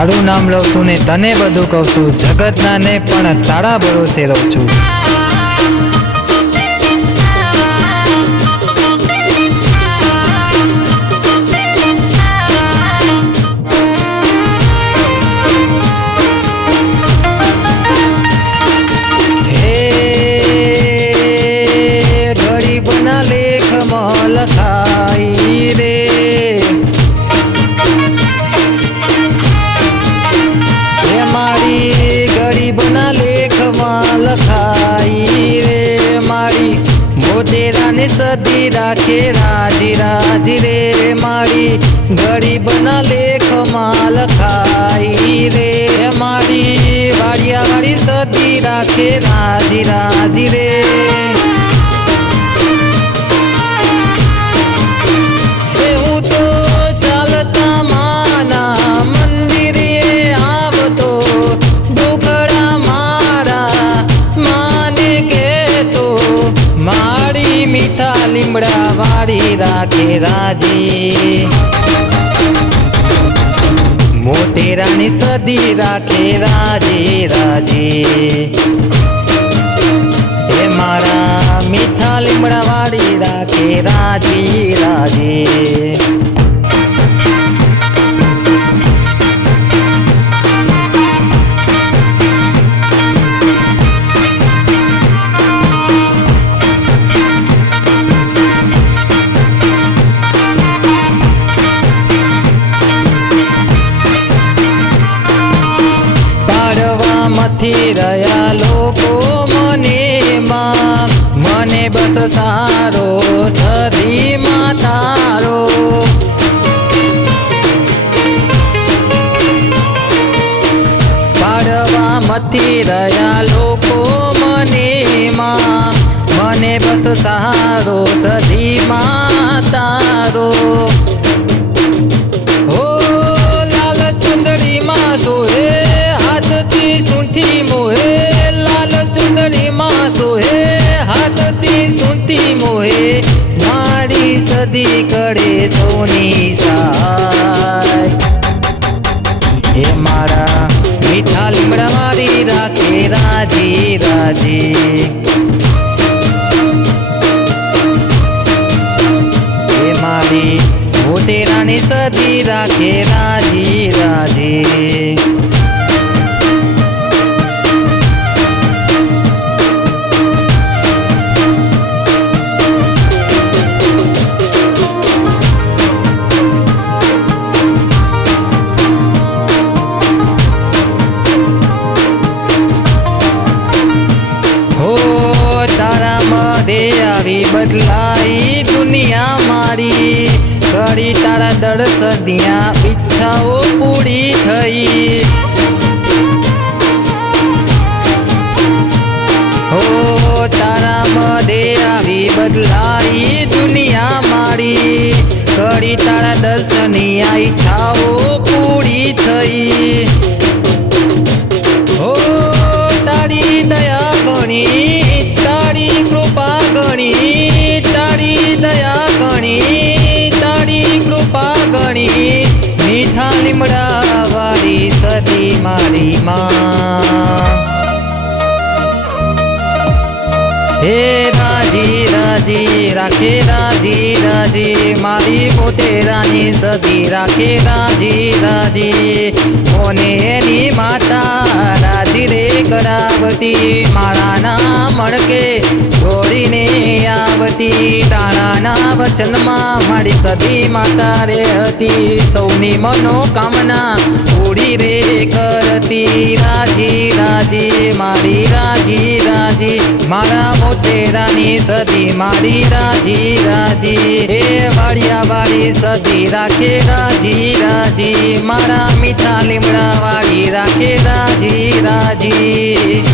તારું નામ લઉં છું ને તને બધું કહું છું, જગતના ને પણ તારા ભરોસે રહું છું. ગરીબના લેખમાં લખાઈ રે, એ મારી ગરીબના લેખમાં લખાઈ રે, મારી મોટેરાને સદી રાખે રાજી રાજી રે, મારી ગરીબના લેખમાં લખાઈ રે, મારી વાડિયા વાળી સદી રાખે રાજી રાજી રે. મીઠા લીમડા વાળી રાખે રાજી, મોટેરાની સદી રાખે રાજી રાજી, એ મારા મીઠા લીમડા વાળી રાખે રાજી રાજી. મથી રહ્યા લોકો મને બસ સારો સદીમાં તારો, પાડવા મથી રહ્યા લોકો મને બસ સારો સદીમાં તારો. હો લાલ ચુંદડીમાં સોહે હાથથી સૂંઠી મોહે, લાલ ચુંદડીમાં સોહે હાથથી સૂંઠી મોહે, મારી સદી કરે સોની સહાય, એ મારા મીઠા લીમડા વાળી રાખે રાજી રાજી, એ મારી મોટેરાની સદી રાખે રાજી રાજી. આવી બદલાઈ દુનિયા મારી, કરી તારા દર્શન ત્યાં ઈચ્છાઓ પૂરી થઈ. હો તારા મદે આવી બદલાઈ દુનિયા મારી, કરી તારા દર્શન ત્યાં ઈચ્છાઓ પૂરી થઈ. હો તારી દયા ઘણી, તારી કૃપા ઘણી, તારી દયા ઘણી, તારી કૃપા ઘણી, મીઠા લીમડા વાળી સદી મારી માં. હે રાજી રાજી રાખે રાજી રાજી, મારી મોટેરાની સદી રાખે રાજી રાજી, કોને એની માતા રાજી રે કરાવતી, મારા ના મણકે જોડીને આવતી, તારાના વચનમાં મારી સદી માતા રે હતી, સૌની મનોકામના પૂરી રે કરતી, રાજી રાજી મારી રાજી રાજી, મારા મોટેરાની સદી મારી રાજી રાજી, એ વાડિયા વાળી સદી રાખે રાજી રાજી, મારા મીઠા લીમડા વાળી રાખે રાજી રાજી.